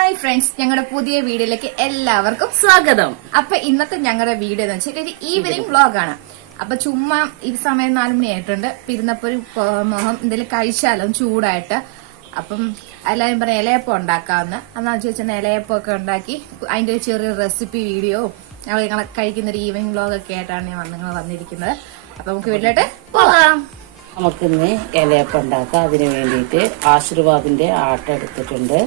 Hi friends, ഞങ്ങളുടെ പുതിയ വീഡിയോയിലേക്ക് എല്ലാവർക്കും സ്വാഗതം. അപ്പൊ ഇന്നത്തെ ഞങ്ങളുടെ വീഡിയോ എന്ന് വെച്ചാൽ ഒരു ഈവനിങ് വ്ളോഗാണ്. അപ്പൊ ചുമ്മാ ഈ സമയം 4 മണി ആയിട്ടുണ്ട്. പിരുന്നപ്പോ ഒരു മോഹം എന്തെങ്കിലും കഴിച്ചാലും ചൂടായിട്ട്. അപ്പം എല്ലാവരും പറയാം ഇലയപ്പം ഉണ്ടാക്കാമെന്ന്. എന്നാ ചോദിച്ചാൽ ഇലയപ്പം ഒക്കെ ഉണ്ടാക്കി അതിന്റെ ഒരു ചെറിയ റെസിപ്പി വീഡിയോ ഞങ്ങൾ കഴിക്കുന്ന ഒരു ഈവനിങ് വ്ളോഗ് ഒക്കെ ആയിട്ടാണ് നിങ്ങൾ വന്നിരിക്കുന്നത്. അപ്പൊ നമുക്ക് വീട്ടിലോട്ട് പോകാം. നമുക്കിന്ന് ഇലയപ്പം ഉണ്ടാക്കാം. അതിന് വേണ്ടിയിട്ട് ആശീർവാദിന്റെ ആട്ട എടുത്തിട്ടുണ്ട്.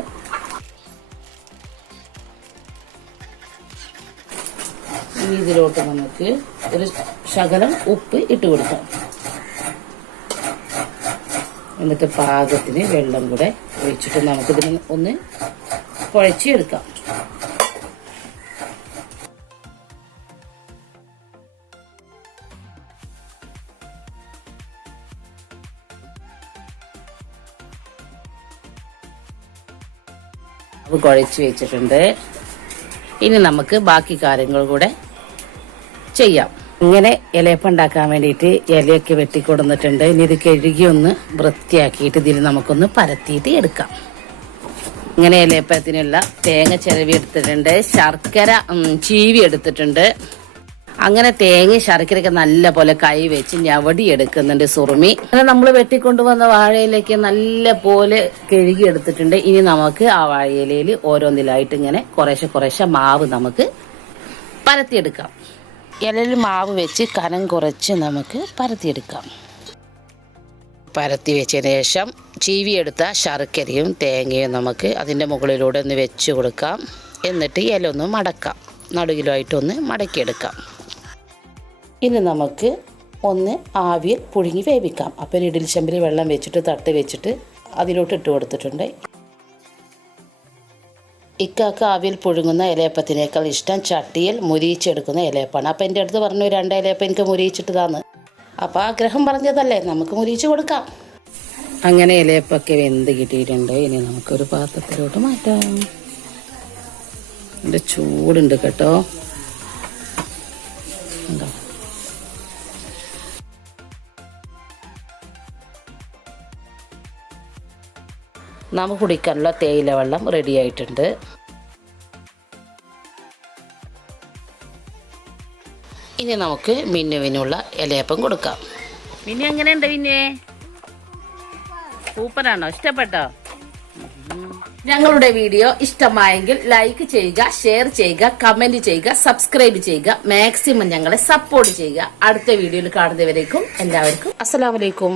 ഇനി ഇതിലോട്ട് നമുക്ക് ഒരു ശകലം ഉപ്പ് ഇട്ട് കൊടുക്കാം. എന്നിട്ട് പാകത്തിന് വെള്ളം കൂടെ ഒഴിച്ചിട്ട് നമുക്കിതിന് ഒന്ന് കുഴച്ചെടുക്കാം. അത് കുഴച്ച് വെച്ചിട്ടുണ്ട്. ഇനി നമുക്ക് ബാക്കി കാര്യങ്ങൾ കൂടെ ചെയ്യാം. ഇങ്ങനെ ഇലയപ്പം ഉണ്ടാക്കാൻ വേണ്ടിയിട്ട് ഇലയൊക്കെ വെട്ടിക്കൊടുന്നിട്ടുണ്ട്. ഇനി ഇത് കഴുകി ഒന്ന് വൃത്തിയാക്കിയിട്ട് ഇതിൽ നമുക്കൊന്ന് പരത്തിയിട്ട് എടുക്കാം. ഇങ്ങനെ ഇലയപ്പത്തിനുള്ള തേങ്ങ ചിരവി എടുത്തിട്ടുണ്ട്, ശർക്കര ചീവി എടുത്തിട്ടുണ്ട്. അങ്ങനെ തേങ്ങ ശർക്കരയൊക്കെ നല്ല പോലെ കൈ വെച്ച് ഞവടി എടുക്കുന്നുണ്ട് സുറുമി. അങ്ങനെ നമ്മൾ വെട്ടിക്കൊണ്ടുവന്ന വാഴയിലേക്ക് നല്ല പോലെ കഴുകി എടുത്തിട്ടുണ്ട്. ഇനി നമുക്ക് ആ വാഴയിലയിൽ ഓരോന്നിലായിട്ട് ഇങ്ങനെ കുറേശ്ശെ മാവ് നമുക്ക് പരത്തിയെടുക്കാം. ഇലയിൽ മാവ് വെച്ച് കനം കുറച്ച് നമുക്ക് പരത്തിയെടുക്കാം. പരത്തി വെച്ചതിന് ശേഷം ചീവിയെടുത്ത ശർക്കരയും തേങ്ങയും നമുക്ക് അതിൻ്റെ മുകളിലൂടെ ഒന്ന് വെച്ച് കൊടുക്കാം. എന്നിട്ട് ഇല ഒന്ന് മടക്കാം, നടുകിലായിട്ടൊന്ന് മടക്കിയെടുക്കാം. ഇനി നമുക്ക് ഒന്ന് ആവിയിൽ പുഴുങ്ങി വേവിക്കാം. അപ്പോൾ ഒരു ഇഡ്ഡലി ചെമ്പിൽ വെള്ളം വെച്ചിട്ട് തട്ട് വെച്ചിട്ട് അതിലോട്ട് ഇട്ട് കൊടുത്തിട്ടുണ്ട്. ഇക്കാക്ക് ആവിയിൽ പുഴുങ്ങുന്ന ഇലയപ്പത്തിനേക്കാൾ ഇഷ്ടം ചട്ടിയിൽ മുരിയിച്ചെടുക്കുന്ന ഇലയപ്പാണ്. അപ്പം എൻ്റെ അടുത്ത് പറഞ്ഞു 2 ഇലയപ്പം എനിക്ക് മുരിയിച്ചിട്ട് താന്ന്. അപ്പോൾ ആഗ്രഹം പറഞ്ഞതല്ലേ, നമുക്ക് മുരിയിച്ച് കൊടുക്കാം. അങ്ങനെ ഇലയപ്പൊക്കെ വെന്ത് കിട്ടിയിട്ടുണ്ട്. ഇനി നമുക്കൊരു പാത്രത്തിലോട്ട് മാറ്റാം. എൻ്റെ ചൂടുണ്ട് കേട്ടോ. ഉണ്ടോ? നമുക്ക് കുടിക്കാനുള്ള തേയില വെള്ളം റെഡി ആയിട്ടുണ്ട്. ഇനി നമുക്ക് മിന്നുവിനുള്ള ഇലയപ്പം കൊടുക്കാം. മിന്നു എങ്ങനെയുണ്ട്? പിന്നെ സൂപ്പറാണോ? ഇഷ്ടപ്പെട്ടോ? ഞങ്ങളുടെ വീഡിയോ ഇഷ്ടമായെങ്കിൽ ലൈക്ക് ചെയ്യുക, ഷെയർ ചെയ്യുക, കമന്റ് ചെയ്യുക, സബ്സ്ക്രൈബ് ചെയ്യുക. മാക്സിമം ഞങ്ങളെ സപ്പോർട്ട് ചെയ്യുക. അടുത്ത വീഡിയോയിൽ കാണുന്നവരേക്കും എല്ലാവർക്കും അസ്സലാമു അലൈക്കും.